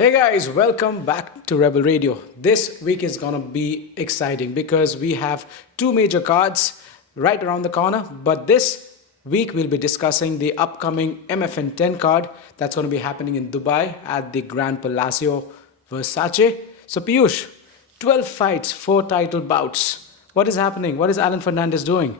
Hey guys, welcome back to Rebel Radio. This week is gonna be exciting because we have two major cards right around the corner. But this week we'll be discussing the upcoming MFN 10 card that's gonna be happening in Dubai at the Grand Palacio Versace. So Piyush, 12 fights, 4 title bouts. What is happening? What is Alan Fernandes doing?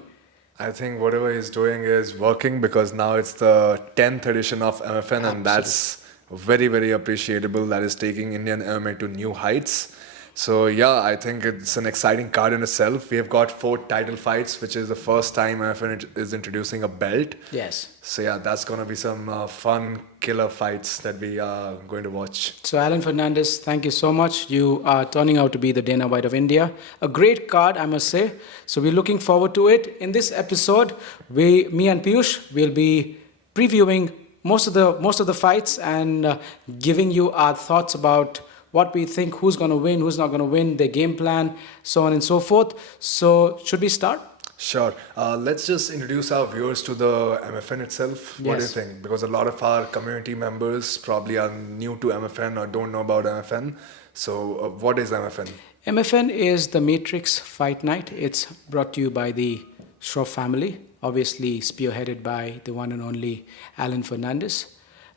I think whatever he's doing is working because now it's the 10th edition of MFN and that's very, very appreciable. That is taking Indian MMA to new heights. So yeah, I think it's an exciting card in itself. We have got 4 title fights, which is the first time MFN is introducing a belt. Yes. So yeah, that's going to be some fun killer fights that we are going to watch. So Alan Fernandes, thank you so much. You are turning out to be the Dana White of India. A great card, I must say. So we're looking forward to it. In this episode, me and Piyush will be previewing most of the fights and giving you our thoughts about what we think, who's going to win, who's not going to win, their game plan, so on and so forth. So should we start? Sure. Let's just introduce our viewers to the MFN itself. What do you Yes. think? Because a lot of our community members probably are new to MFN or don't know about MFN. So what is MFN? MFN is the Matrix Fight Night. It's brought to you by the Shroff family, obviously spearheaded by the one and only Alan Fernandes.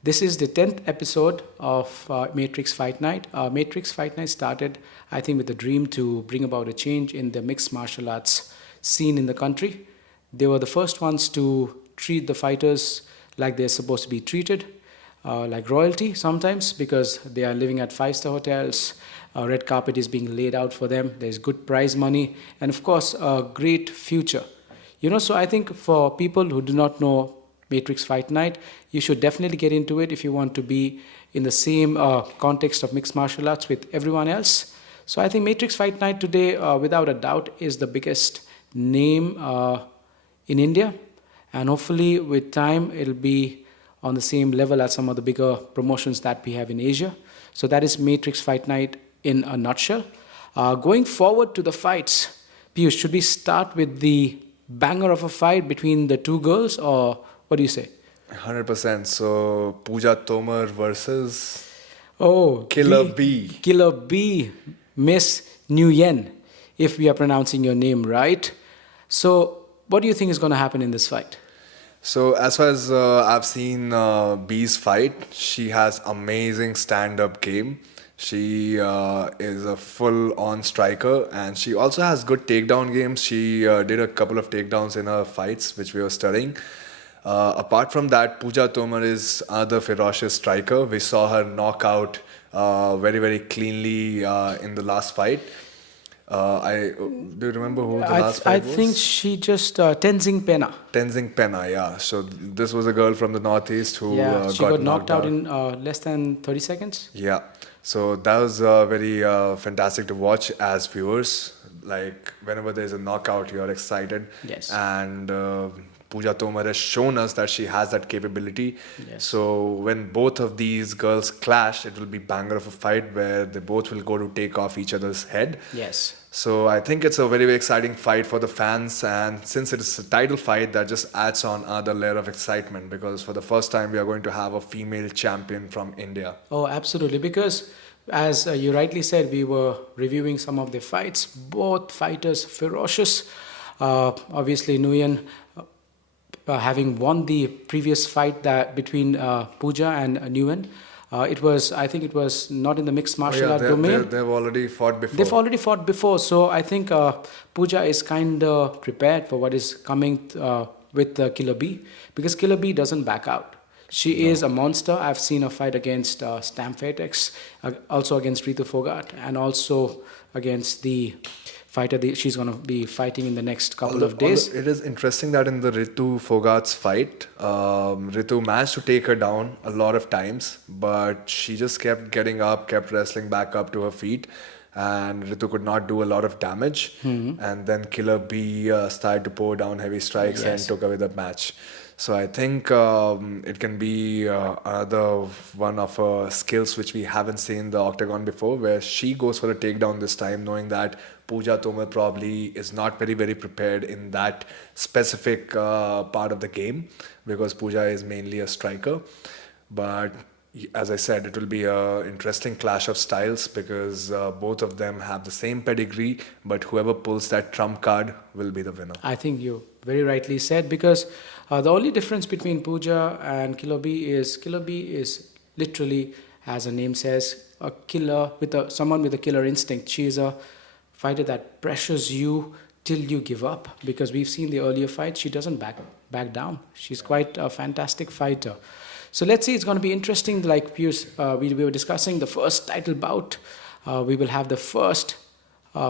This is the 10th episode of Matrix Fight Night. Matrix Fight Night started, I think, with a dream to bring about a change in the mixed martial arts scene in the country. They were the first ones to treat the fighters like they're supposed to be treated, like royalty sometimes, because they are living at 5-star hotels. Red carpet is being laid out for them. There's good prize money, and of course, a great future. So I think for people who do not know Matrix Fight Night, you should definitely get into it if you want to be in the same context of mixed martial arts with everyone else. So I think Matrix Fight Night today, without a doubt, is the biggest name in India. And hopefully with time, it'll be on the same level as some of the bigger promotions that we have in Asia. So that is Matrix Fight Night in a nutshell. Going forward to the fights, Piyush, should we start with the banger of a fight between the two girls, or what do you say? 100%. So Puja Tomar versus Oh, Killer B. Killer B, Miss Nguyen, if we are pronouncing your name right. So what do you think is going to happen in this fight? So as far as I've seen B's fight, she has amazing stand-up game. She is a full-on striker and she also has good takedown games. She did a couple of takedowns in her fights, which we were studying. Apart from that, Puja Tomar is another ferocious striker. We saw her knock out very, very cleanly in the last fight. Do you remember who the last fight was? I think she just Tenzing Pena. Tenzing Pena, yeah. So this was a girl from the northeast who She got knocked out in less than 30 seconds. Yeah. So that was very fantastic to watch as viewers. Like whenever there's a knockout, you're excited. Yes. And Puja Tomar has shown us that she has that capability. Yes. So when both of these girls clash, it will be banger of a fight where they both will go to take off each other's head. Yes. So I think it's a very, very exciting fight for the fans, and since it is a title fight, that just adds on another layer of excitement because for the first time we are going to have a female champion from India. Oh, absolutely. Because as you rightly said, we were reviewing some of the fights. Both fighters ferocious. Obviously, Nguyen having won the previous fight that between Puja and Nguyen. I think it was not in the mixed martial art domain. They've already fought before. They've already fought before. So I think Puja is kind of prepared for what is coming with Killer B. Because Killer B doesn't back out. She is a monster. I've seen her fight against Stamfetex, also against Ritu Fogart, and also against the fighter she's going to be fighting in the next couple of days. It is interesting that in the Ritu Fogart's fight, Ritu managed to take her down a lot of times, but she just kept getting up, kept wrestling back up to her feet, and Ritu could not do a lot of damage. And then Killer B started to pour down heavy strikes and took away the match. So I think it can be another one of her skills which we haven't seen in the octagon before, where she goes for a takedown this time, knowing that Puja Tomar probably is not very, very prepared in that specific part of the game, because Puja is mainly a striker. But as I said, it will be a interesting clash of styles because both of them have the same pedigree, but whoever pulls that trump card will be the winner. I think you very rightly said, because the only difference between Puja and Killer B is literally, as the name says, a killer someone with a killer instinct. She is a fighter that pressures you till you give up, because we've seen the earlier fight. She doesn't back down. She's quite a fantastic fighter. So let's see, it's going to be interesting. Like we were discussing the first title bout. We will have the first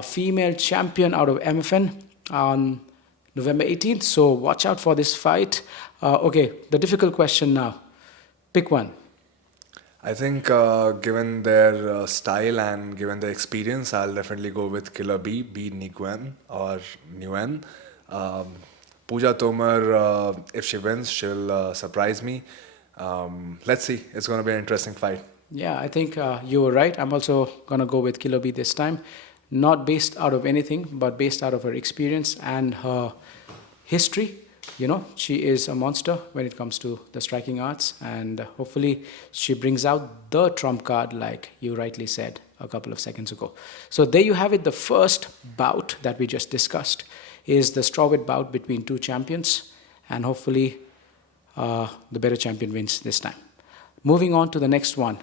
female champion out of MFN on November 18th. So watch out for this fight. Okay, the difficult question now. Pick one. I think given their style and given their experience, I'll definitely go with Killer B Nguyen or Nguyen. Puja Tomar, if she wins, she'll surprise me. Let's see. It's going to be an interesting fight. Yeah, I think you were right. I'm also going to go with Killer B this time. Not based out of anything, but based out of her experience and her history. You know, she is a monster when it comes to the striking arts, and hopefully she brings out the trump card like you rightly said a couple of seconds ago. So there you have it. The first bout that we just discussed is the strawweight bout between two champions, and hopefully the better champion wins this time. Moving on to the next one.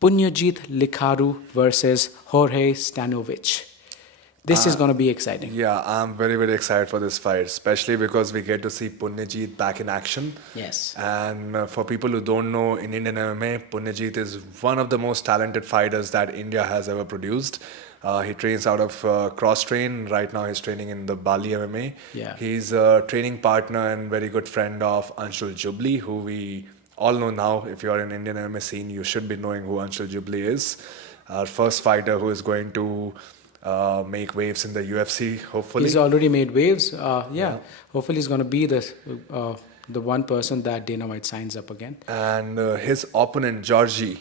Punijit Likharu versus Jorge Stanowicz. This is going to be exciting. Yeah, I'm very, very excited for this fight, especially because we get to see Punijit back in action. Yes. And for people who don't know, in Indian MMA, Punijit is one of the most talented fighters that India has ever produced. He trains out of cross-train. Right now he's training in the Bali MMA. Yeah. He's a training partner and very good friend of Anshul Jubli, who we all know now. If you're in Indian MMA scene, you should be knowing who Anshul Jubli is. Our first fighter who is going to make waves in the UFC, hopefully. He's already made waves. Yeah. Hopefully he's going to be the one person that Dana White signs up again. And his opponent, Jorge,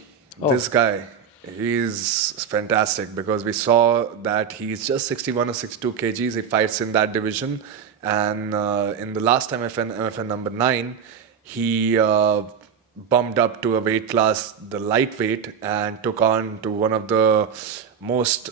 this guy, he's fantastic because we saw that he's just 61 or 62 kgs. He fights in that division. And in the last MFN number 9, he bumped up to a weight class, the lightweight, and took on to one of the most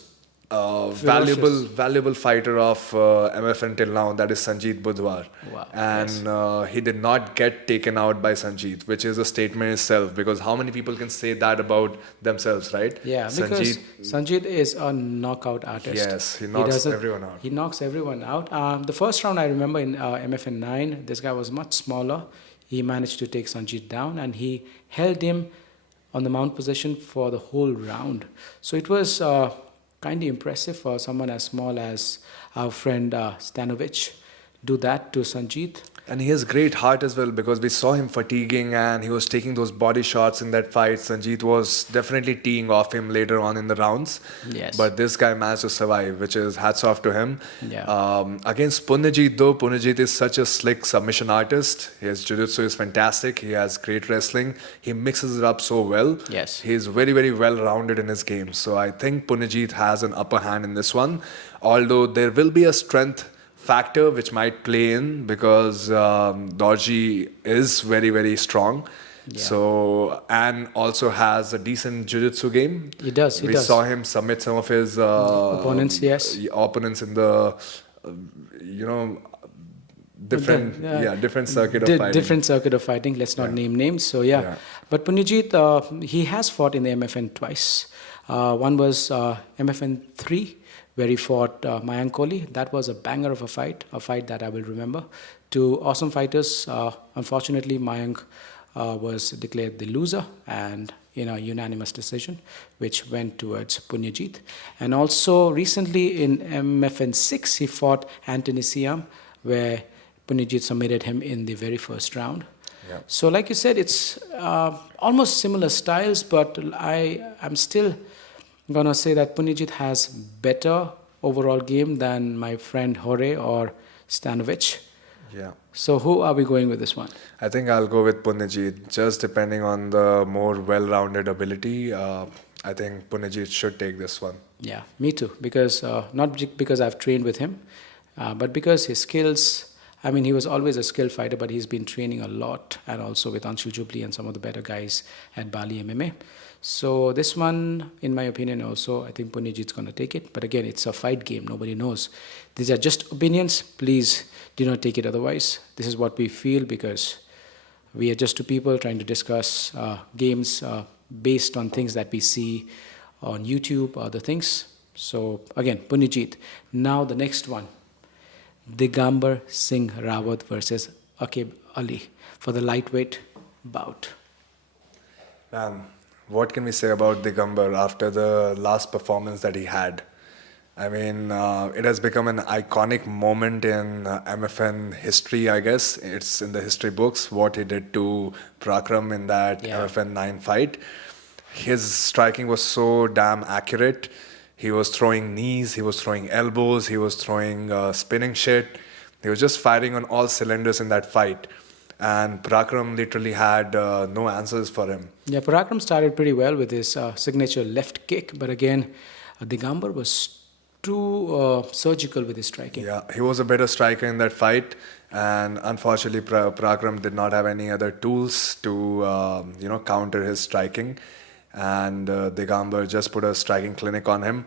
valuable fighter of MFN till now, that is Sanjit Budhwar. Wow. And he did not get taken out by Sanjit, which is a statement itself, because how many people can say that about themselves, right? Yeah, because Sanjit is a knockout artist. Yes, he knocks everyone out. He knocks everyone out. The first round I remember in MFN 9, this guy was much smaller. He managed to take Sanjit down and he held him on the mount position for the whole round. So it was kind of impressive for someone as small as our friend Stanowicz do that to Sanjit. And he has great heart as well, because we saw him fatiguing and he was taking those body shots in that fight. Sanjit was definitely teeing off him later on in the rounds. Yes. But this guy managed to survive, which is hats off to him. Yeah. Against Punijit though, Punijit is such a slick submission artist. His jiu-jitsu is fantastic. He has great wrestling. He mixes it up so well. Yes. He's very, very well-rounded in his game. So I think Punijit has an upper hand in this one. Although there will be a strength factor which might play in, because Dorji is very, very strong. Yeah. So, and also has a decent jiu-jitsu game. He does. We saw him submit some of his opponents. Yes. Opponents in the, different circuit of fighting. Different circuit of fighting. Let's not name names. So yeah. But Punijit, he has fought in the MFN twice. One was MFN 3. Where he fought Mayank Kohli. That was a banger of a fight that I will remember. Two awesome fighters. Unfortunately, Mayank was declared the loser and in a unanimous decision, which went towards Punijit. And also recently in MFN 6, he fought Anthony Siam, where Punijit submitted him in the very first round. Yeah. So like you said, it's almost similar styles, but I'm still going to say that Punijit has better overall game than my friend Jorge or Stanowicz. Yeah. So who are we going with this one? I think I'll go with Punijit, just depending on the more well-rounded ability. I think Punijit should take this one. Yeah, me too. Because not because I've trained with him, but because his skills I mean, he was always a skilled fighter, but he's been training a lot, and also with Anshul Jubli and some of the better guys at Bali MMA. So this one, in my opinion, also, I think Punijit's going to take it. But again, it's a fight game. Nobody knows. These are just opinions. Please do not take it otherwise. This is what we feel because we are just two people trying to discuss games based on things that we see on YouTube, other things. So again, Punijit. Now the next one. The Gambar Singh Rawat versus Akib Ali for the lightweight bout. Man, what can we say about Digambar after the last performance that he had? I mean, it has become an iconic moment in MFN history, I guess. It's in the history books, what he did to Prakram in that MFN 9 fight. His striking was so damn accurate. He was throwing knees, he was throwing elbows, he was throwing spinning shit. He was just firing on all cylinders in that fight. And Prakram literally had no answers for him. Yeah, Prakram started pretty well with his signature left kick, but again, Digambar was too surgical with his striking. Yeah, he was a better striker in that fight, and unfortunately, Prakram did not have any other tools to counter his striking, and Digambar just put a striking clinic on him.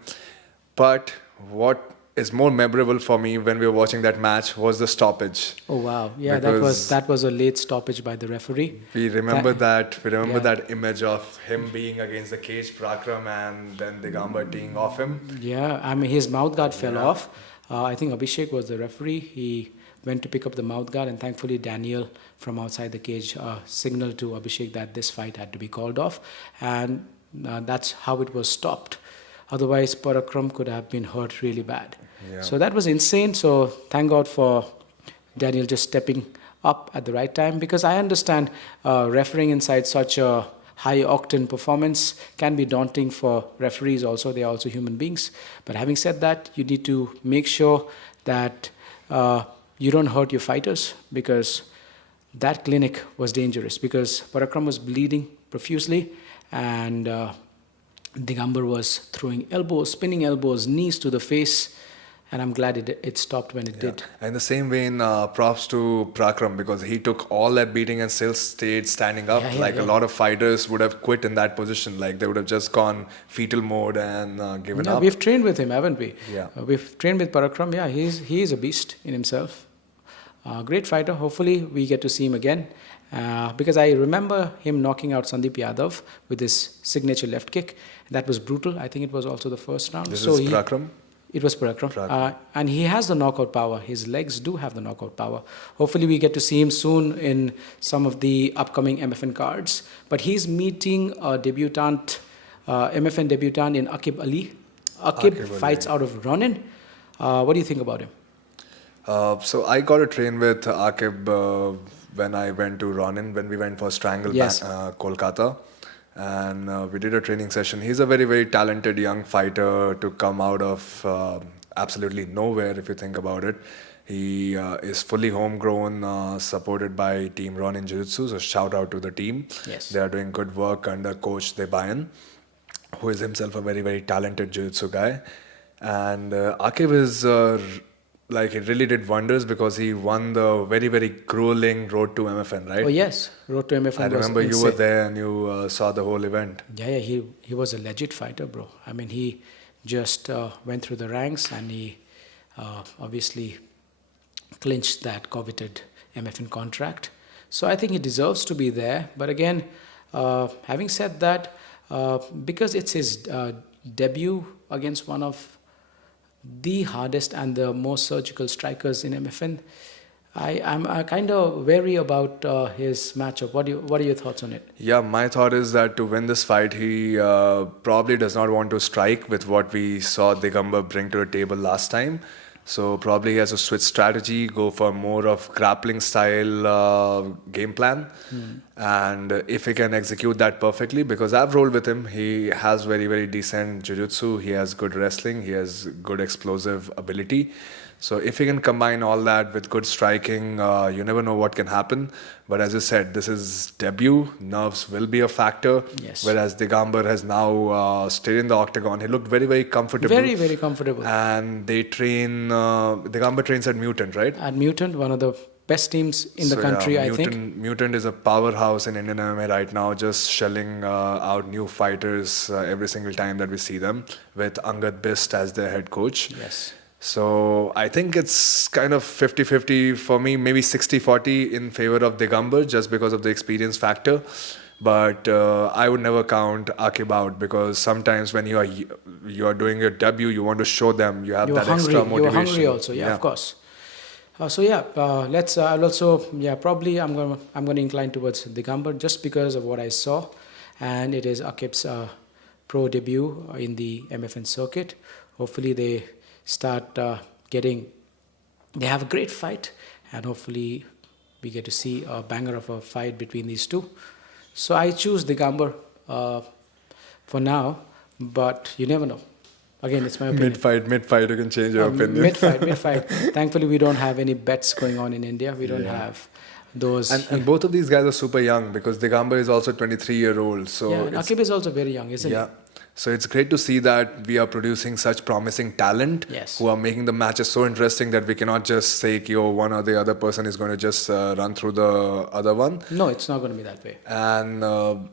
But what is more memorable for me when we were watching that match was the stoppage. Oh wow! Yeah, that was a late stoppage by the referee. We remember that image of him being against the cage, Prakram, and then Digambar teeing off him. Yeah, I mean his mouth guard fell off. I think Abhishek was the referee. He went to pick up the mouth guard, and thankfully Daniel from outside the cage signaled to Abhishek that this fight had to be called off, and that's how it was stopped. Otherwise, Parakram could have been hurt really bad. Yeah. So that was insane. So thank God for Daniel just stepping up at the right time, because I understand refereeing inside such a high octane performance can be daunting for referees also. They are also human beings. But having said that, you need to make sure that you don't hurt your fighters, because that clinic was dangerous, because Parakram was bleeding profusely and Digambar was throwing elbows, spinning elbows, knees to the face. And I'm glad it stopped when it did. In the same vein, props to Prakram, because he took all that beating and still stayed standing up. A lot of fighters would have quit in that position. Like they would have just gone fetal mode and given up. We've trained with him, haven't we? Yeah. We've trained with Parakram. Yeah, he's a beast in himself. Great fighter. Hopefully we get to see him again. Because I remember him knocking out Sandeep Yadav with his signature left kick. That was brutal. I think it was also the first round. This is Prakram? It was Parakram. And he has the knockout power. His legs do have the knockout power. Hopefully we get to see him soon in some of the upcoming MFN cards. But he's meeting a debutant, MFN debutant in Akib Ali. Akib fights out of Ronin. What do you think about him? So I got to train with Akib when I went to Ronin, when we went for Strangle Kolkata. And we did a training session. He's a very, very talented young fighter to come out of absolutely nowhere, if you think about it. He is fully homegrown, supported by Team Ronin Jiu-Jitsu, so shout out to the team. Yes. They are doing good work under Coach Debayan, who is himself a very, very talented Jiu-Jitsu guy. And Akib is... it really did wonders, because he won the very, very grueling Road to MFN, right? Oh, yes. Road to MFN. I remember you were there and you saw the whole event. Yeah, he was a legit fighter, bro. I mean, he just went through the ranks, and he obviously clinched that coveted MFN contract. So I think he deserves to be there. But again, having said that, because it's his debut against one of the hardest and the most surgical strikers in MFN, I'm kind of wary about his matchup. What are your thoughts on it? Yeah, my thought is that to win this fight, he probably does not want to strike with what we saw Digambar bring to the table last time. So probably he has a switch strategy, go for more of grappling style game plan. And if he can execute that perfectly, because I've rolled with him, he has very, very decent jiu-jitsu, he has good wrestling, he has good explosive ability. So if he can combine all that with good striking, you never know what can happen. But as you said, this is debut. Nerves will be a factor. Yes. Whereas Gambar has now stayed in the octagon. He looked very, very comfortable. Very, very comfortable. And they train, Gambar trains at Mutant, right? At Mutant, one of the best teams in the country, yeah, I think. Mutant is a powerhouse in Indian MMA right now, just shelling out new fighters every single time that we see them, with Angad Bisht as their head coach. Yes. So I think it's kind of 50-50 for me, maybe 60-40 in favor of Gambar just because of the experience factor. But I would never count Akib out, because sometimes when you are doing your debut, you want to show them you have that extra motivation. You're hungry also, yeah, of course. Let's. I'll also, probably I'm gonna incline towards Gambar just because of what I saw, and it is Akib's pro debut in the MFN circuit. Hopefully they start they have a great fight, and hopefully we get to see a banger of a fight between these two. So I choose Gambar for now, but you never know. Again, it's my opinion. Mid-fight, you can change your opinion. Mid-fight. Thankfully, we don't have any bets going on in India. We don't have those. And both of these guys are super young, because Gambar is also 23-year-old. So and Akib is also very young, isn't he? Yeah. So it's great to see that we are producing such promising talent who are making the matches so interesting that we cannot just say, one or the other person is going to just run through the other one. No, it's not going to be that way. And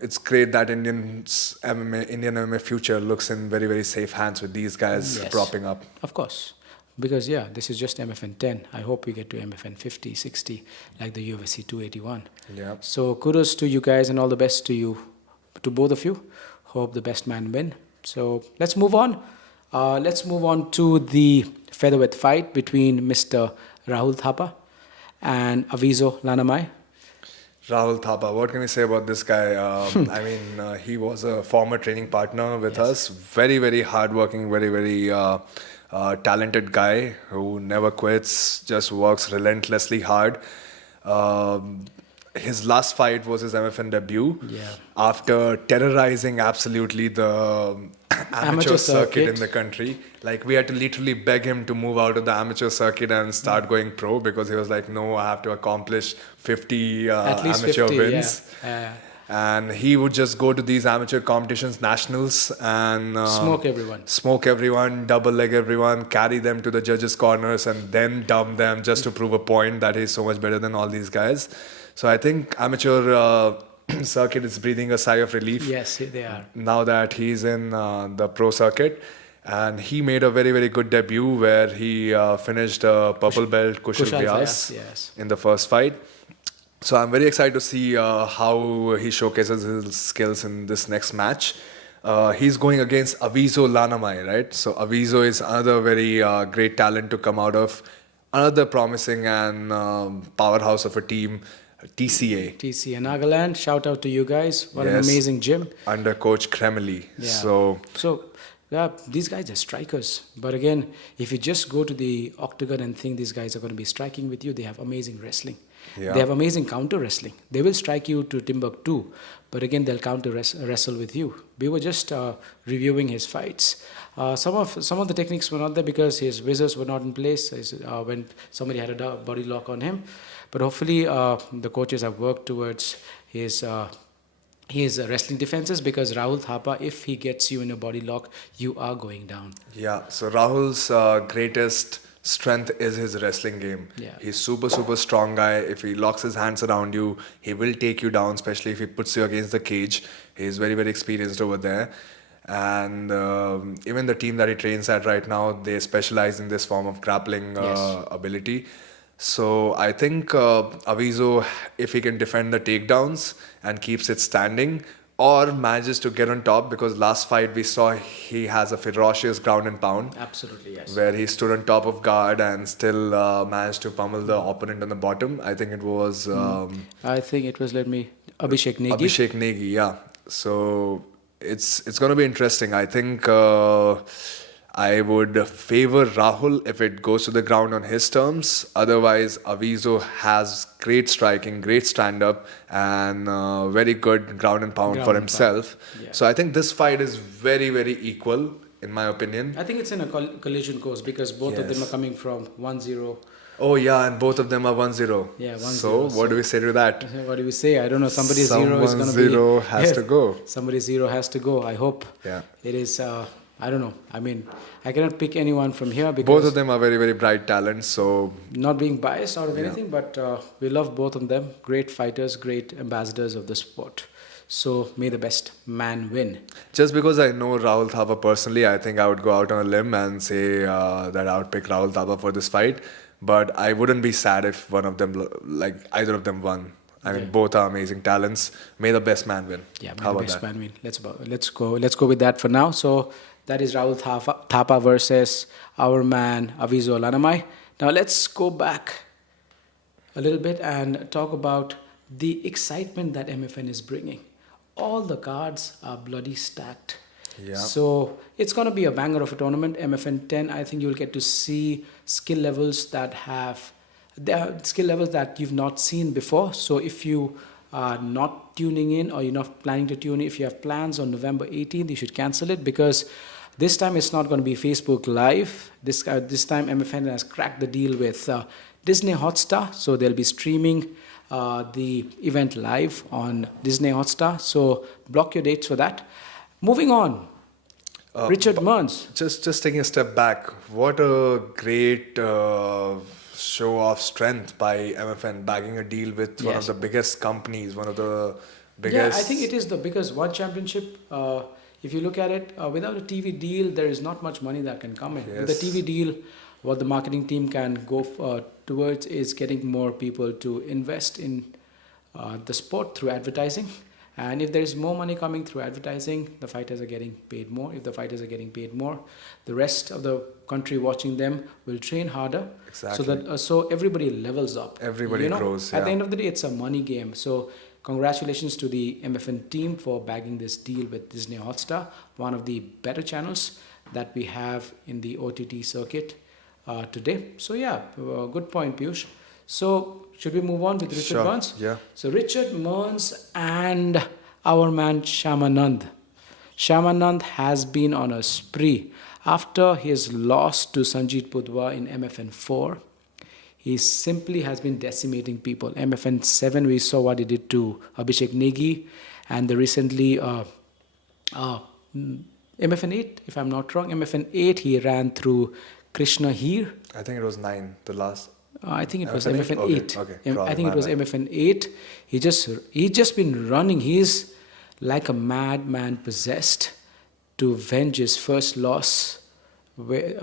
it's great that Indian MMA future looks in very, very safe hands with these guys propping up. Of course. Because, this is just MFN 10. I hope we get to MFN 50, 60, like the UFC 281. Yeah. So kudos to you guys, and all the best to you, to both of you. Hope the best man win. So let's move on. Let's move on to the featherweight fight between Mr. Rahul Thapa and Avizo Lanamai. Rahul Thapa, what can we say about this guy? He was a former training partner with us. Very, very hardworking, very, very talented guy who never quits, just works relentlessly hard. His last fight was his MFN debut after terrorizing absolutely the amateur circuit in the country. Like, we had to literally beg him to move out of the amateur circuit and start going pro, because he was like, no, I have to accomplish 50 amateur 50, wins. And he would just go to these amateur competitions, nationals, and smoke everyone, double leg everyone, carry them to the judges' corners, and then dump them just to prove a point that he's so much better than all these guys. So I think amateur circuit is breathing a sigh of relief. Yes, they are. Now that he's in the pro circuit. And he made a very, very good debut where he finished purple belt Kushal Vyas in the first fight. So I'm very excited to see how he showcases his skills in this next match. He's going against Avizo Lanamai, right? So Avizo is another very great talent to come out of. Another promising and powerhouse of a team. TCA Nagaland, shout out to you guys. What an amazing gym under coach Kremli. So these guys are strikers, but again, if you just go to the octagon and think these guys are going to be striking with you, they have amazing wrestling. They have amazing counter wrestling. They will strike you to Timbuktu, but again they'll counter wrestle with you. We were just reviewing his fights. Some of the techniques were not there because his visors were not in place when somebody had a body lock on him. But hopefully the coaches have worked towards his wrestling defenses, because Rahul Thapa, if he gets you in a body lock, you are going down. Yeah, so Rahul's greatest strength is his wrestling game. He's super, super strong guy. If he locks his hands around you, he will take you down, especially if he puts you against the cage. He's very, very experienced over there. And even the team that he trains at right now, they specialize in this form of grappling ability. So I think Avizo, if he can defend the takedowns and keeps it standing, or manages to get on top, because last fight we saw he has a ferocious ground and pound. Absolutely, yes. Where he stood on top of guard and still managed to pummel the opponent on the bottom. I think it was... Abhishek Negi. Abhishek Negi, yeah. So it's going to be interesting. I think I would favor Rahul if it goes to the ground on his terms. Otherwise, Avizo has great striking, great stand-up, and very good ground and pound for himself. So I think this fight is very, very equal in my opinion. I think it's in a collision course because both of them are coming from 1-0. Oh yeah, and both of them are 1-0. Yeah, 1-0. So what do we say to that? What do we say? I don't know. Somebody's zero is going to be... Zero has to go. Somebody's zero has to go. I hope it is... I don't know. I mean, I cannot pick anyone from here because... Both of them are very, very bright talents, so... Not being biased out of anything, but we love both of them. Great fighters, great ambassadors of the sport. So, may the best man win. Just because I know Rahul Thapa personally, I think I would go out on a limb and say that I would pick Rahul Thapa for this fight. But I wouldn't be sad if one of them, like either of them won. I mean, both are amazing talents. May the best man win. Yeah, may the best man win. Let's go with that for now. So, that is Rahul Thapa versus our man Avizo Lanamai. Now let's go back a little bit and talk about the excitement that MFN is bringing. All the cards are bloody stacked. Yeah. So it's going to be a banger of a tournament. MFN 10, I think you'll get to see skill levels that you've not seen before. So if you are not tuning in or you're not planning to tune in, if you have plans on November 18th, you should cancel it because this time it's not going to be Facebook Live. This time MFN has cracked the deal with Disney Hotstar. So they'll be streaming the event live on Disney Hotstar. So block your dates for that. Moving on. Richard Mearns. Just taking a step back. What a great show of strength by MFN bagging a deal with one of the biggest companies, one of the biggest... Yeah, I think it is the biggest one championship. If you look at it, without a TV deal, there is not much money that can come in. Yes. With a TV deal, what the marketing team can go towards is getting more people to invest in the sport through advertising. And if there is more money coming through advertising, the fighters are getting paid more. If the fighters are getting paid more, the rest of the country watching them will train harder. Exactly. So everybody levels up. Everybody grows. At the end of the day, it's a money game. So congratulations to the MFN team for bagging this deal with Disney Hotstar, one of the better channels that we have in the OTT circuit today. So yeah, good point, Piyush. So should we move on with Richard Mearns? Yeah. So Richard Mearns and our man Shamanand. Shamanand has been on a spree after his loss to Sanjit Budhwar in MFN 4. He simply has been decimating people. MFN 7, we saw what he did to Abhishek Negi. And the recently, MFN 8, if I'm not wrong, MFN 8, he ran through Krishna Heer. I think it was 9, the last. I think it was MFN 8. Okay. I think it was MFN 8. He just been running. He's like a madman possessed to avenge his first loss with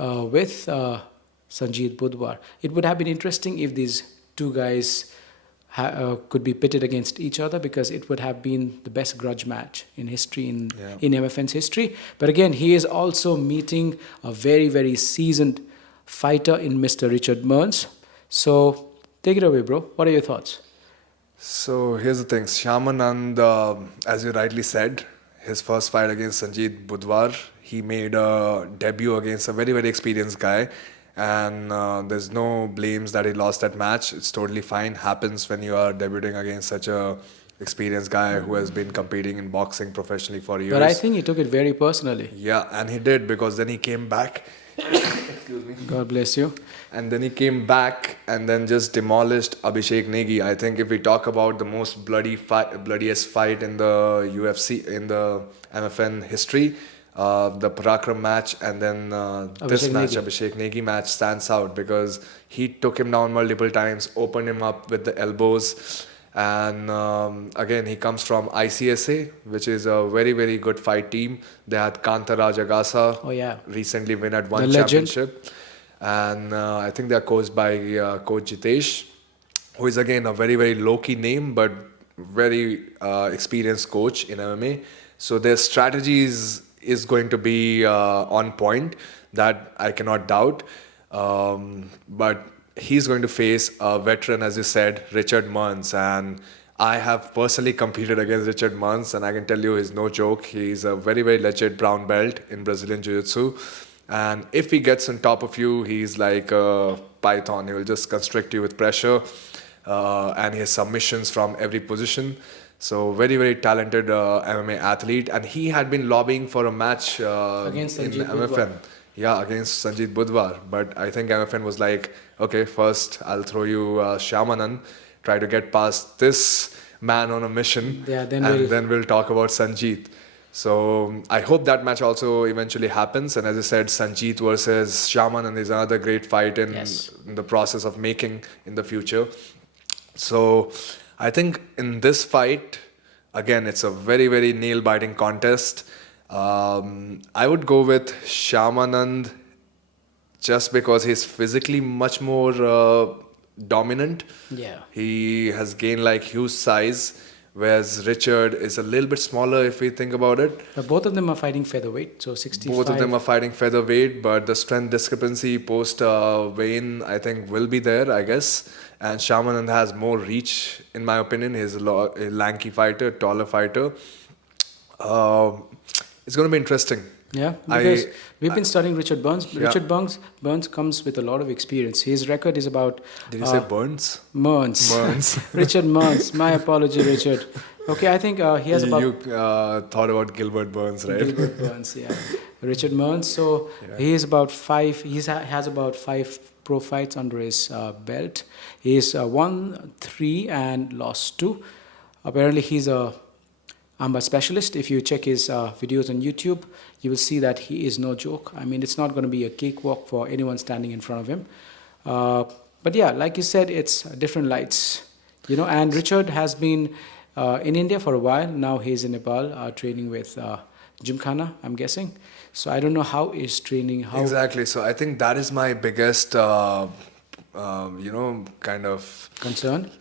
Sanjit Budhwar. It would have been interesting if these two guys could be pitted against each other because it would have been the best grudge match in history, in MFN's history. But again, he is also meeting a very, very seasoned fighter in Mr. Richard Mearns. So take it away, bro. What are your thoughts? So here's the thing. Shamanand, as you rightly said, his first fight against Sanjit Budhwar, he made a debut against a very, very experienced guy. And there's no blames that he lost that match. It's totally fine. Happens when you are debuting against such a experienced guy who has been competing in boxing professionally for years. But I think he took it very personally. Yeah, and he did because then he came back. Excuse me. God bless you. And then he came back and then just demolished Abhishek Negi. I think if we talk about the most bloodiest fight in the UFC, in the MFN history, the Parakram match and then this match, Abhishek Negi match stands out because he took him down multiple times, opened him up with the elbows. And again, he comes from ICSA, which is a very, very good fight team. They had Kanta Rajagasa recently win at one championship. And I think they're coached by Coach Jitesh, who is again a very, very low-key name, but very experienced coach in MMA. So their strategies is going to be on point, that I cannot doubt. But he's going to face a veteran, as you said, Richard Mearns. And I have personally competed against Richard Mearns, and I can tell you he's no joke. He's a very, very legit brown belt in Brazilian Jiu-Jitsu. And if he gets on top of you, he's like a python. He will just constrict you with pressure and his submissions from every position. So very, very talented MMA athlete, and he had been lobbying for a match Against in Sanjit MFN. Budhwar. Yeah, against Sanjit Budhwar. But I think MFN was like, okay, first I'll throw you Shamanand, try to get past this man on a mission, Yeah, then then we'll talk about Sanjit. So I hope that match also eventually happens. And as I said, Sanjit versus Shamanand is another great fight in the process of making in the future. So I think in this fight, again, it's a very, very nail-biting contest. I would go with Shamanand just because he's physically much more dominant. Yeah. He has gained like huge size, whereas Richard is a little bit smaller if we think about it. But both of them are fighting featherweight, so 65. Both of them are fighting featherweight, but the strength discrepancy post Wayne, I think, will be there, I guess. And Shamanand has more reach, in my opinion. He's a lanky fighter, taller fighter. It's going to be interesting. Yeah, because we've been studying Richard Burns. Yeah. Richard Burns comes with a lot of experience. His record is about... Did you say Burns? Merns. Burns. Richard Merns. My apology, Richard. Okay, I think he has about... You thought about Gilbert Burns, right? Gilbert Burns, yeah. Richard Merns. So he is about five... He has about 5 pro fights under his belt. He's won 3 and lost 2. Apparently, he's a armbar specialist. If you check his videos on YouTube, you will see that he is no joke. I mean, it's not going to be a cakewalk for anyone standing in front of him. But yeah, like you said, it's different lights. You know, and Richard has been in India for a while. Now he's in Nepal training with Gymkhana, I'm guessing. So I don't know how he's training. Exactly. So I think that is my biggest, kind of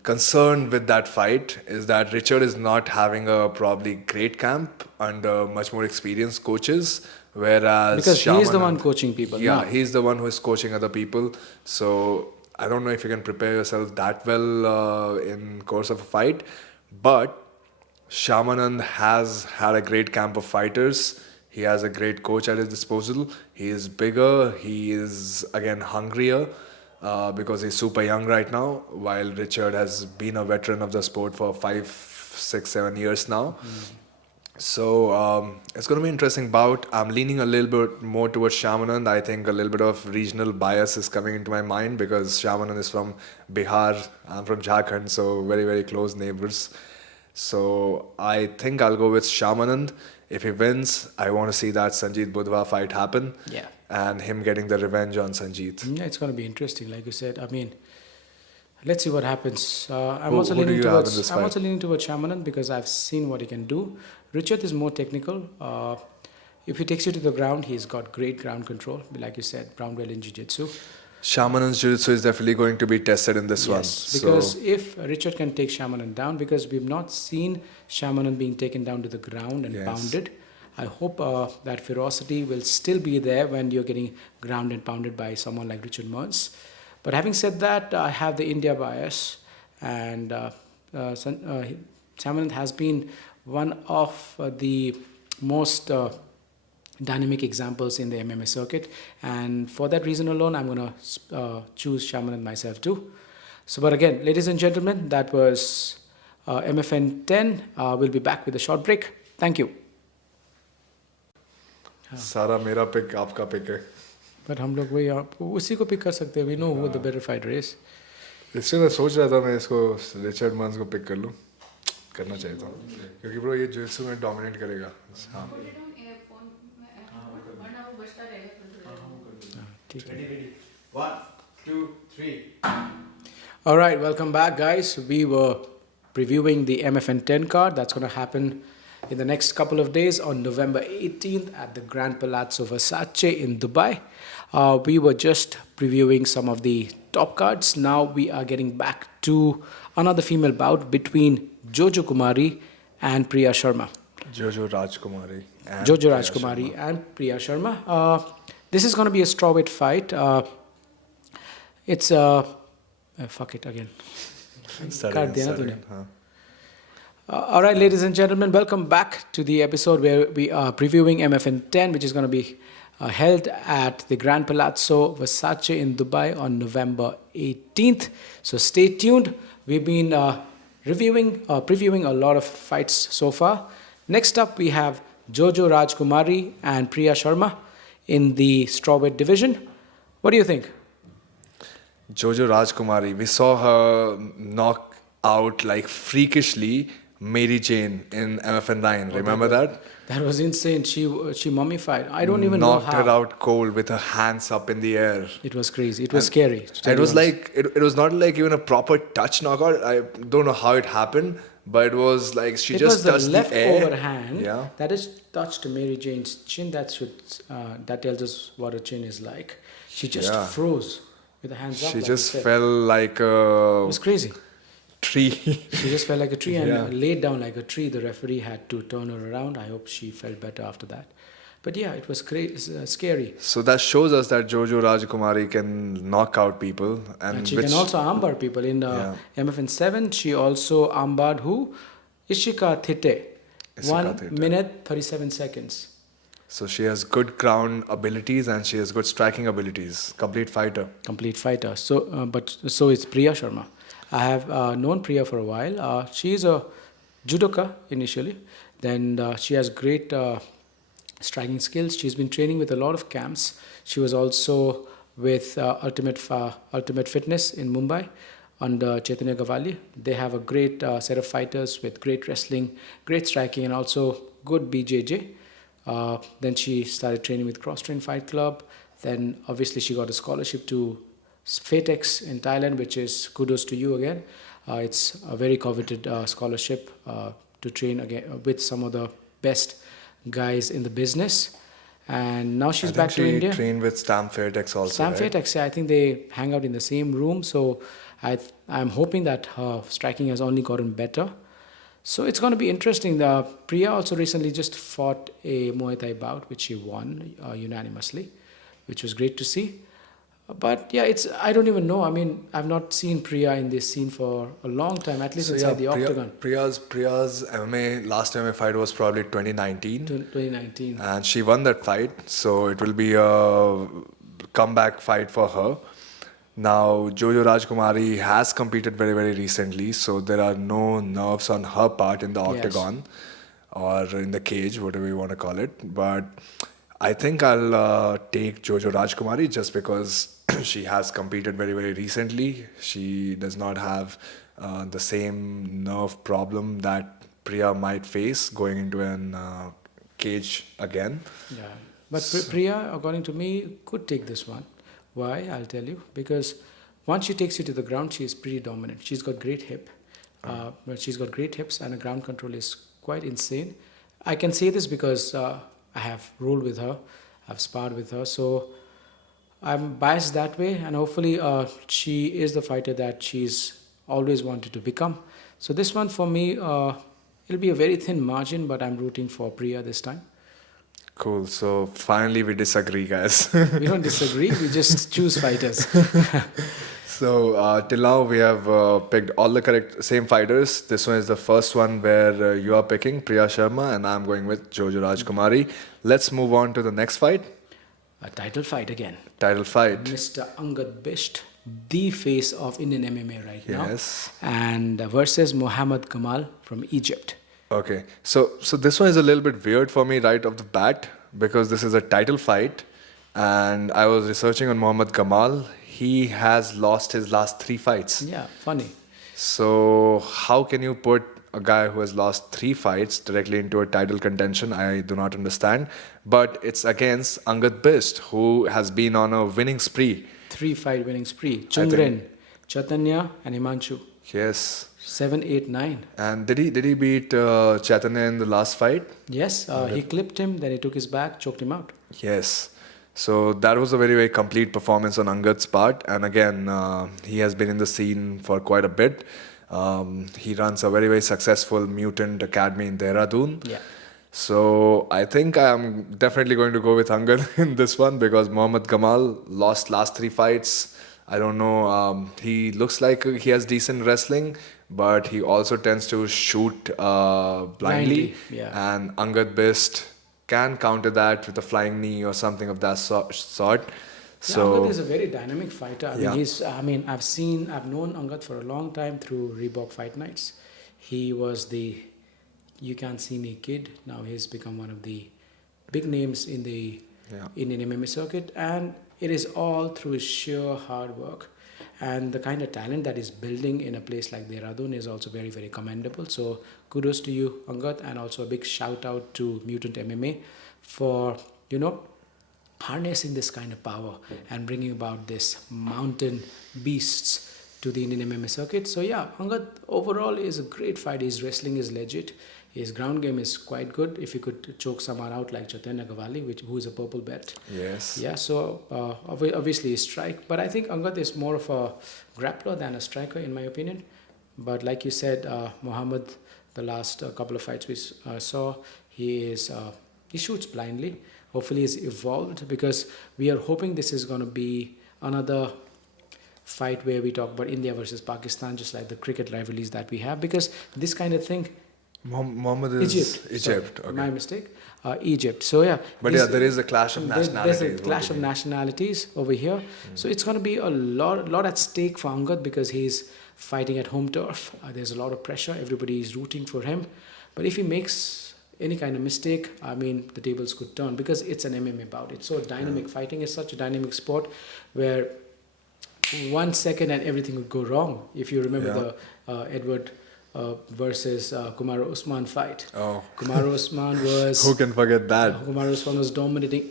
concern with that fight is that Richard is not having a probably great camp under much more experienced coaches, whereas because he is the one coaching people. Yeah, he's the one who is coaching other people. So I don't know if you can prepare yourself that well in course of a fight, but Shamanand has had a great camp of fighters. He has a great coach at his disposal. He is bigger. He is, again, hungrier because he's super young right now, while Richard has been a veteran of the sport for 5, 6, 7 years now. So it's going to be an interesting bout. I'm leaning a little bit more towards Shamanand. I think a little bit of regional bias is coming into my mind because Shamanand is from Bihar. I'm from Jharkhand, so very, very close neighbors. So I think I'll go with Shamanand. If he wins, I want to see that Sanjit Budhwar fight happen. Yeah. And him getting the revenge on Sanjit. Yeah, it's going to be interesting, like you said. I mean, let's see what happens. I'm Who also do leaning you have in towards. this I'm fight? also leaning towards Shamanand because I've seen what he can do. Richard is more technical. If he takes you to the ground, he's got great ground control. Like you said, brown belt in jiu-jitsu. Shamanand's jiu-jitsu is definitely going to be tested in this one. Yes, because if Richard can take Shamanand down, because we've not seen Shamanand being taken down to the ground and pounded. I hope that ferocity will still be there when you're getting ground and pounded by someone like Richard Merns. But having said that, I have the India bias, and Shamanand has been one of the most dynamic examples in the MMA circuit, and for that reason alone, I'm going to choose Shamanand myself too. So, but again, ladies and gentlemen, that was MFN 10. We'll be back with a short break. Thank you. सारा मेरा pick आपका pick है. But हम लोग वही उसी को pick कर सकते हैं. We know who the better fighter is. इससे मैं सोच रहा था मैं इसको रिचर्ड मर्न्स को पिक कर लूँ. करना चाहिए था क्योंकि ब्रो ये जिu-jitsu में डोमिनेट करेगा. हाँ. Ready. 1, 2, 3. All right, welcome back, guys. We were previewing the MFN 10 card. That's going to happen in the next couple of days on November 18th at the Grand Palazzo Versace in Dubai. We were just previewing some of the top cards. Now we are getting back to another female bout between Jojo Kumari and Priya Sharma. Jojo Rajkumari. And Priya Sharma. This is going to be a strawweight fight. It's fuck it again. All right, ladies and gentlemen, welcome back to the episode where we are previewing MFN 10, which is going to be held at the Grand Palazzo Versace in Dubai on November 18th. So stay tuned. We've been previewing a lot of fights so far. Next up, we have Jojo Rajkumari and Priya Sharma in the strawweight division. What do you think? Jojo Rajkumari, we saw her knock out like freakishly Mary Jane in MFN 9. Remember that? That was insane. She mummified. I don't even know Knocked how. her out cold with her hands up in the air. It was crazy. It was scary. to tell It you was honest. like it was not like even a proper touch knockout. I don't know how it happened, but it was like she It just was the touched left the air. overhand Yeah. that is touched Mary Jane's chin. That tells us what her chin is like. She just Yeah. froze with her hands up. She like just you said. fell like It a was crazy. tree. She just felt like a tree and Yeah. laid down like a tree. The referee had to turn her around. I hope she felt better after that. But yeah, it was scary. So that shows us that Jojo Rajkumari can knock out people, And she can also armbar people. In Yeah. MFN 7, she also armbarred who? Ishika Thite. Ishika 1 Thite. minute, 37 seconds. So she has good ground abilities and she has good striking abilities. Complete fighter. Complete fighter. So is Priya Sharma. I have known Priya for a while. She is a judoka initially. Then she has great striking skills. She's been training with a lot of camps. She was also with Ultimate Fitness in Mumbai under Chaitanya Gavali. They have a great set of fighters with great wrestling, great striking, and also good BJJ. Then she started training with Cross Train Fight Club. Then obviously she got a scholarship to Fatex in Thailand, which is kudos to you again. It's a very coveted scholarship to train again with some of the best guys in the business. And now she's back to India. She trained with Stam Fairtex also. Sam right? Fatex, I think they hang out in the same room. So I'm hoping that her striking has only gotten better. So it's going to be interesting. Priya also recently just fought a Muay Thai bout, which she won unanimously, which was great to see. But yeah, I don't even know. I mean, I've not seen Priya in this scene for a long time, at least So inside the yeah, octagon. Priya's MMA last MMA fight was probably 2019, 2019. and she won that fight. So it will be a comeback fight for her. Now Jojo Rajkumari has competed very very recently, so there are no nerves on her part in the octagon or in the cage, whatever you want to call it. But I think I'll take Jojo Rajkumari just because she has competed very, very recently. She does not have the same nerve problem that Priya might face going into an cage again. Yeah. But Priya, according to me, could take this one. Why? I'll tell you. Because once she takes you to the ground, she is pretty dominant. She's got great hip. She's got great hips and her ground control is quite insane. I can say this because I have rolled with her. I've sparred with her. So I'm biased that way. And hopefully she is the fighter that she's always wanted to become. So this one for me, it'll be a very thin margin, but I'm rooting for Priya this time. Cool. So finally we disagree, guys. We don't disagree. We just choose fighters. So till now we have picked all the same fighters. This one is the first one where you are picking Priya Sharma and I'm going with Jojo Rajkumari. Let's move on to the next fight. A title fight again. Title fight. Mr. Angad Bisht, the face of Indian MMA right now. Yes. And versus Mohammed Kamal from Egypt. Okay, so this one is a little bit weird for me right off the bat because this is a title fight, and I was researching on Mohammed Kamal. He has lost his last 3 fights. Yeah, funny. So how can you put a guy who has lost 3 fights directly into a title contention? I do not understand. But it's against Angad Bisht, who has been on a winning spree. 3-fight winning spree. Chungren, Chaitanya, and Himanshu. Yes. 7, 8, 9. And did he beat Chaitanya in the last fight? Yes, he clipped him, then he took his back, choked him out. Yes. So that was a very, very complete performance on Angad's part. And again, he has been in the scene for quite a bit. He runs a very, very successful mutant academy in Dehradun. Yeah. So I think I'm definitely going to go with Angad in this one because Mohammed Kamal lost last 3 fights. I don't know. He looks like he has decent wrestling, but he also tends to shoot blindly. Yeah. And Angad Bisht can counter that with a flying knee or something of that sort. Angad is a very dynamic fighter. Yeah. I've known Angad for a long time through Reebok Fight Nights. He was the "You Can't See Me" kid. Now he's become one of the big names in the Indian MMA circuit, and it is all through sheer hard work. And the kind of talent that is building in a place like Dehradun is also very, very commendable. So kudos to you, Angad, and also a big shout out to Mutant MMA for, harnessing this kind of power and bringing about this mountain beasts to the Indian MMA circuit. So yeah, Angad overall is a great fight. His wrestling is legit. His ground game is quite good. If he could choke someone out like Chaitanya Gawali, who is a purple belt. Yes. Yeah, so obviously he strike. But I think Angad is more of a grappler than a striker in my opinion. But like you said, Mohammed, the last couple of fights we saw, he shoots blindly. Hopefully he's evolved, because we are hoping this is going to be another fight where we talk about India versus Pakistan, just like the cricket rivalries that we have, because this kind of thing. Mohammed is Egypt. Okay. My mistake. Egypt. So yeah. But there is a clash of nationalities. There's a clash of nationalities over here. So it's going to be a lot at stake for Angad, because he's fighting at home turf. There's a lot of pressure. Everybody is rooting for him. But if he makes any kind of mistake, the tables could turn, because it's an MMA bout. It's so dynamic. Fighting is such a dynamic sport where 1 second and everything would go wrong. If you remember the Edward versus Kumar Usman fight. Oh. Kumar Usman was... Who can forget that? Kumar Usman was dominating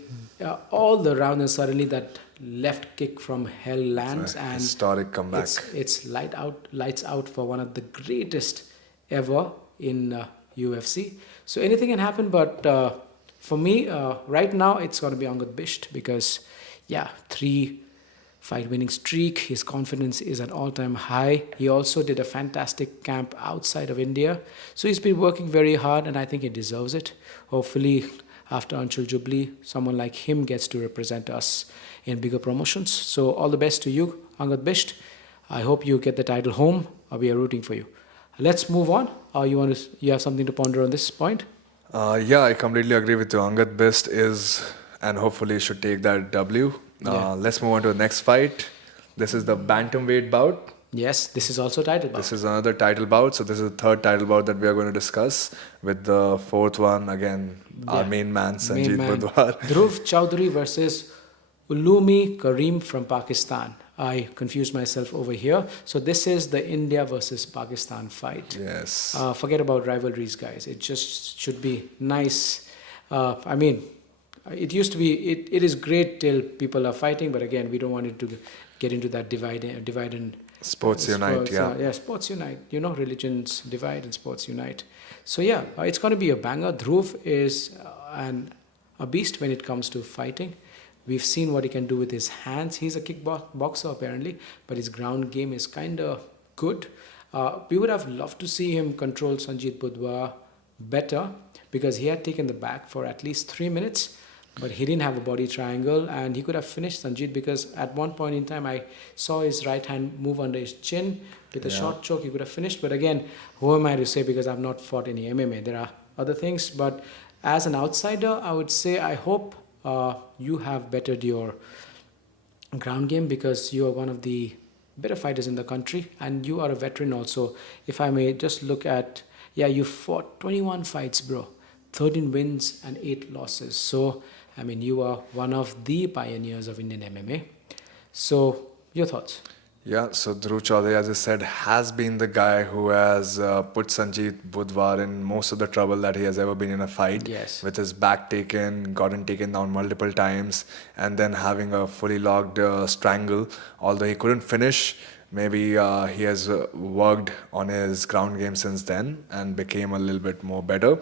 all the round, and suddenly that left kick from hell lands. And historic comeback. It's lights out for one of the greatest ever in UFC. So anything can happen, but for me, right now, it's going to be Angad Bisht, because, 3 fight winning streak. His confidence is at all-time high. He also did a fantastic camp outside of India. So he's been working very hard, and I think he deserves it. Hopefully, after Anshul Jubli, someone like him gets to represent us in bigger promotions. So all the best to you, Angad Bisht. I hope you get the title home. We are rooting for you. Let's move on. You have something to ponder on this point? I completely agree with you. Angad Bisht is, and hopefully should take that W. Let's move on to the next fight. This is the bantamweight bout. Yes, this is also title bout. This is another title bout. So this is the third title bout that we are going to discuss. With the fourth one, again, our main man, Sanjit Budhwar. Dhruv Chaudhary versus Ulumi Karim from Pakistan. I confused myself over here. So this is the India versus Pakistan fight. Yes. Forget about rivalries, guys. It just should be nice. It used to be, it is great till people are fighting, but again, we don't want it to get into that divide and... Sports unite. Sports unite. Religions divide and sports unite. So it's going to be a banger. Dhruv is a beast when it comes to fighting. We've seen what he can do with his hands. He's a kickboxer apparently, but his ground game is kind of good. We would have loved to see him control Sanjit Budhwar better, because he had taken the back for at least 3 minutes, but he didn't have a body triangle, and he could have finished Sanjit, because at one point in time I saw his right hand move under his chin with a short choke. He could have finished, but again, who am I to say, because I've not fought any MMA. There are other things, but as an outsider, I would say I hope you have bettered your ground game, because you are one of the better fighters in the country, and you are a veteran also. If I may just look at, you fought 21 fights, bro. 13 wins and 8 losses. So, you are one of the pioneers of Indian MMA. So, your thoughts? So Dhruv Chaudhary, as I said, has been the guy who has put Sanjit Budhwar in most of the trouble that he has ever been in a fight. Yes. With his back gotten taken down multiple times, and then having a fully locked strangle. Although he couldn't finish, maybe he has worked on his ground game since then and became a little bit more better.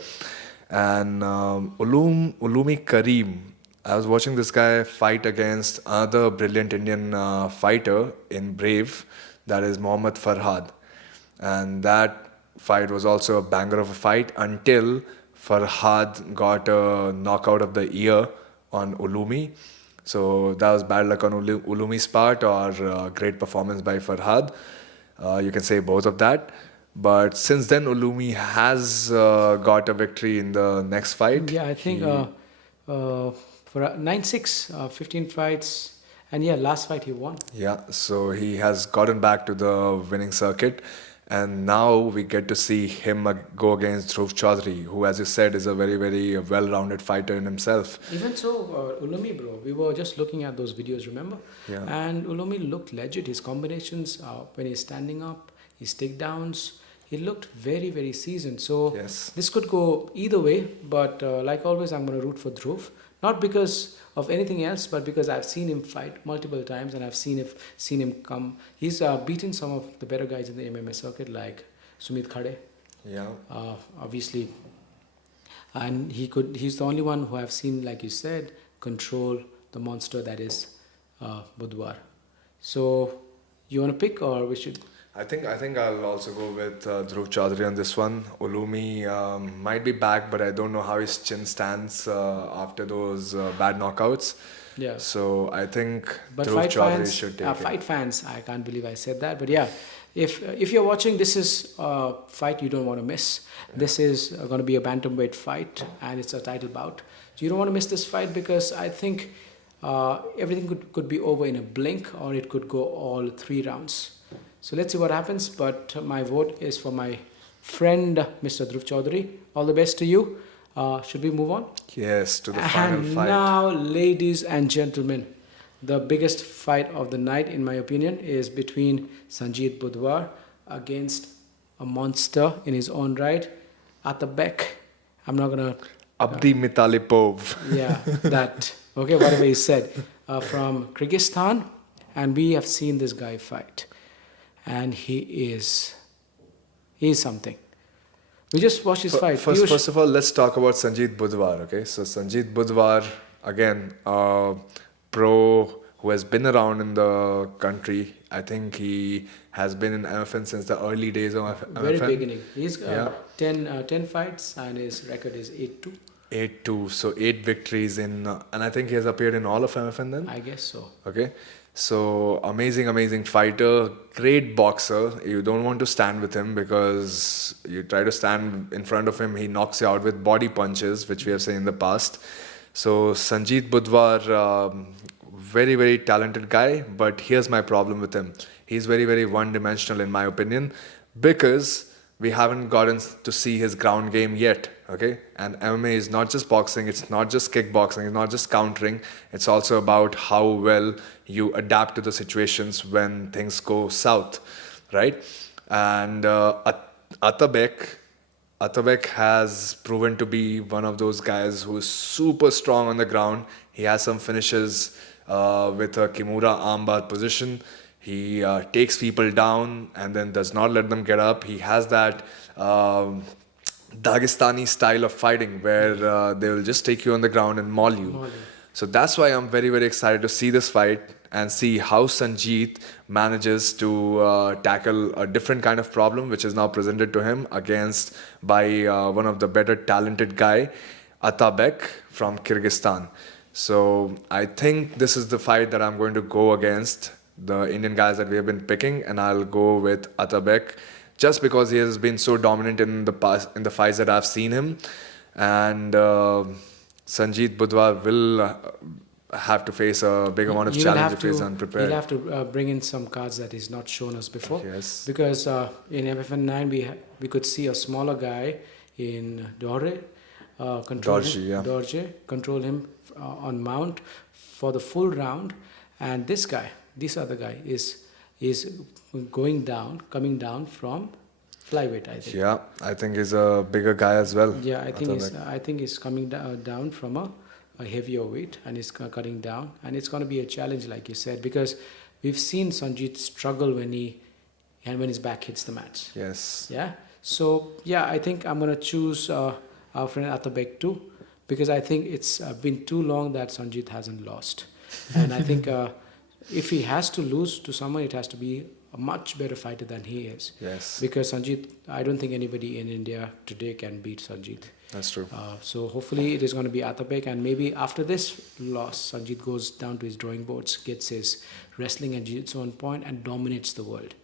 And Ulumi Karim, I was watching this guy fight against another brilliant Indian fighter in Brave, that is Mohammed Farhad. And that fight was also a banger of a fight until Farhad got a knockout of the ear on Ulumi. So that was bad luck on Ulumi's part, or great performance by Farhad. You can say both of that. But since then, Ulumi has got a victory in the next fight. I think for 9-6, 15 fights, and last fight he won. So he has gotten back to the winning circuit, And now we get to see him go against Dhruv Chaudhary, who, as you said, is a very, very well-rounded fighter in himself. Even so, Ulumi, bro, we were just looking at those videos, remember? Yeah. And Ulumi looked legit. His combinations, when he's standing up, his takedowns, he looked very, very seasoned. So Yes. this could go either way. But like always, I'm going to root for Dhruv. Not because of anything else, but because I've seen him fight multiple times and I've seen him come. He's beaten some of the better guys in the MMA circuit, like Sumit Khade. Yeah. Obviously, and he's the only one who I've seen, like you said, control the monster that is Budhwar. So you want to pick, or we should? I think I'll also go with Dhruv Chaudhary on this one. Ulumi might be back, but I don't know how his chin stands after those bad knockouts. Yeah. So I think But Dhruv fight Chaudhary fans, should take it. fight fans, I can't believe I said that, but yeah, if you're watching, this is a fight you don't want to miss. This is going to be a bantamweight fight, and it's a title bout. So you don't want to miss this fight because I think everything could be over in a blink, or it could go all 3 rounds. So let's see what happens. But my vote is for my friend, Mr. Dhruv Chaudhary. All the best to you. Should we move on? Yes, to the final And fight. now, ladies and gentlemen, the biggest fight of the night, in my opinion, is between Sanjit Budhwar against a monster in his own right, Atabek. I'm not gonna. Abdi Mitalipov. Yeah, that. Okay, whatever he said. From Kyrgyzstan, and we have seen this guy fight, and he is something. We just watched his fight. First of all, let's talk about Sanjit Budhwar. Okay, so Sanjit Budhwar, again, pro who has been around in the country. I think he has been in MFN since the early days of MFN. Very beginning. He's Yeah. 10 fights, and his record is 8-2. 8-2, so 8 victories in, and I think he has appeared in all of MFN then. I guess so. Okay, so amazing fighter, great boxer. You don't want to stand with him because you try to stand in front of him, he knocks you out with body punches, which we have seen in the past. So Sanjit Budhwar, very talented guy, but here's my problem with him. He's very one-dimensional in my opinion, because we haven't gotten to see his ground game yet. Okay, and MMA is not just boxing, it's not just kickboxing, it's not just countering, it's also about how well you adapt to the situations when things go south, right? And Atabek has proven to be one of those guys who is super strong on the ground. He has some finishes with a Kimura armbar position. He takes people down and then does not let them get up. He has that Dagestani style of fighting where they will just take you on the ground and maul you. So that's why I'm very excited to see this fight and see how Sanjit manages to tackle a different kind of problem which is now presented to him by one of the better talented guy, Atabek from Kyrgyzstan. So I think this is the fight that I'm going to go against the Indian guys that we have been picking, and I'll go with Atabek just because he has been so dominant in the past, in the fights that I've seen him. And Sanjit Budhwar will have to face a big amount of challenge if he's unprepared. He'll have to bring in some cards that he's not shown us before. Yes. Because in MFN 9 we could see a smaller guy in Jorge control him on mount for the full round, and this other guy is coming down from flyweight, I think. Yeah, I think he's a bigger guy as well. Yeah, I think he's coming down from a heavier weight, and he's cutting down, and it's going to be a challenge, like you said, because we've seen Sanjit struggle when his back hits the mats. Yes. Yeah. So yeah, I think I'm going to choose our friend Atabek too, because I think it's been too long that Sanjit hasn't lost, and I think if he has to lose to someone, it has to be a much better fighter than he is. Yes. Because Sanjit, I don't think anybody in India today can beat Sanjit. That's true. So hopefully it is going to be Atabek, and maybe after this loss, Sanjit goes down to his drawing boards, gets his wrestling and jiu-jitsu on point, and dominates the world.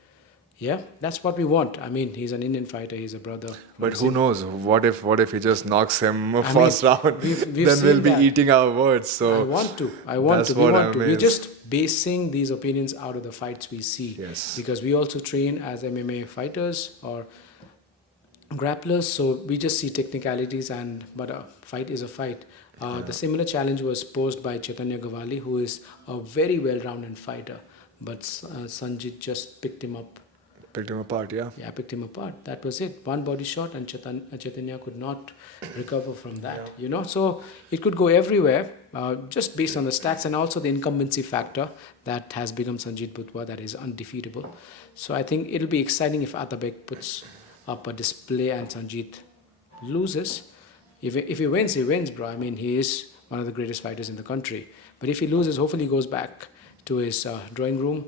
Yeah, that's what we want. I mean, he's an Indian fighter. He's a brother. But who knows? What if he just knocks him I first mean, round? we've Then we'll seen be that. eating our words. So I want to. that's We what want I to. mean. We're just basing these opinions out of the fights we see. Yes. Because we also train as MMA fighters or grapplers, so we just see technicalities. But a fight is a fight. The similar challenge was posed by Chaitanya Gawali, who is a very well-rounded fighter, but Sanjit just picked him up. Picked him apart, yeah. Yeah, picked him apart. That was it. One body shot, and Chaitanya could not recover from that. You know, so it could go everywhere, just based on the stats and also the incumbency factor that has become Sanjit Budhwar, that is undefeatable. So I think it'll be exciting if Atabek puts up a display and Sanjit loses. If he wins, bro. I mean, he is one of the greatest fighters in the country. But if he loses, hopefully he goes back to his drawing room,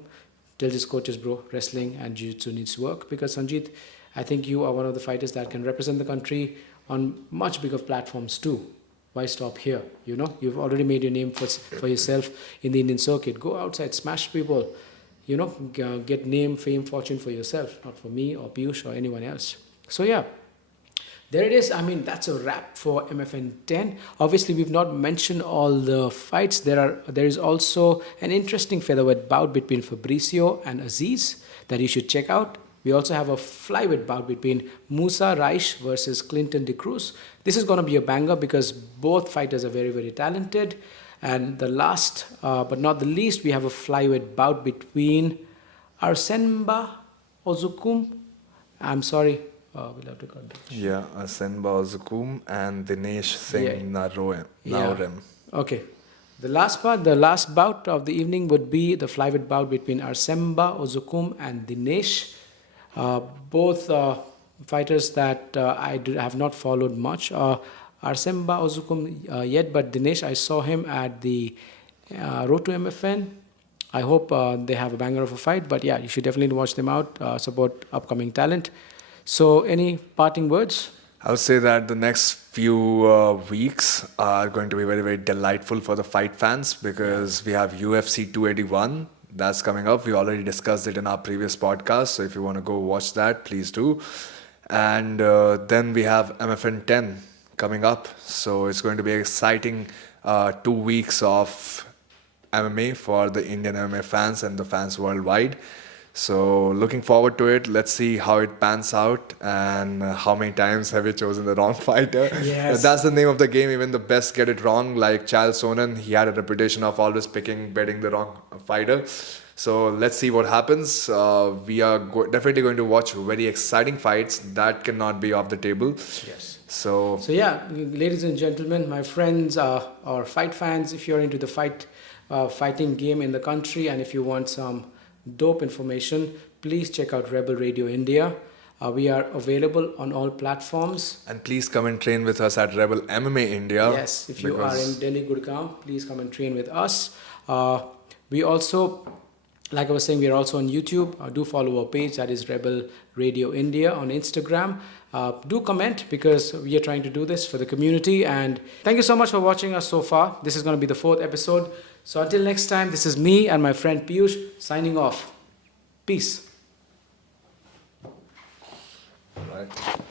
tells his coaches, bro, wrestling and jiu-jitsu needs work. Because Sanjit, I think you are one of the fighters that can represent the country on much bigger platforms too. Why stop here? You know, you've already made your name for yourself in the Indian circuit. Go outside, smash people. You know, get name, fame, fortune for yourself, not for me or Piyush or anyone else. So yeah. There it is. I mean, that's a wrap for MFN 10. Obviously, we've not mentioned all the fights. There is also an interesting featherweight bout between Fabricio and Aziz that you should check out. We also have a flyweight bout between Musa Raish versus Clinton De Cruz. This is going to be a banger because both fighters are very, very talented. And the last, but not the least, we have a flyweight bout between Arsenba Ozukum. I'm sorry. We'll have to cut this. Yeah, Asenba Zukum and Dinesh Singh Naurem. Okay. The last bout of the evening would be the flyweight bout between Arsemba Ozukum and Dinesh. Both fighters that I have not followed much. Arsemba Ozukum yet, but Dinesh, I saw him at the Road to MFN. I hope they have a banger of a fight. But yeah, you should definitely watch them out, support upcoming talent. So, any parting words? I'll say that the next few weeks are going to be very, very delightful for the fight fans because we have UFC 281 that's coming up. We already discussed it in our previous podcast. So, if you want to go watch that, please do. And then we have MFN 10 coming up. So, it's going to be exciting 2 weeks of MMA for the Indian MMA fans and the fans worldwide. So looking forward to it. Let's see how it pans out and how many times have you chosen the wrong fighter. Yes. That's the name of the game. Even the best get it wrong. Like Charles Sonnen, he had a reputation of always betting the wrong fighter. So let's see what happens. We are definitely going to watch very exciting fights. That cannot be off the table. Yes. So yeah, ladies and gentlemen, my friends or fight fans, if you're into the fighting game in the country and if you want some dope information, please check out Rebel Radio India. We are available on all platforms. And please come and train with us at Rebel MMA India. Yes, if you are in Delhi, Gurgaon, please come and train with us. We also, like I was saying, we are also on YouTube. Do follow our page, that is Rebel Radio India on Instagram. Do comment because we are trying to do this for the community. And thank you so much for watching us so far. This is going to be the 4th episode. So until next time, this is me and my friend Piyush signing off. Peace. Right.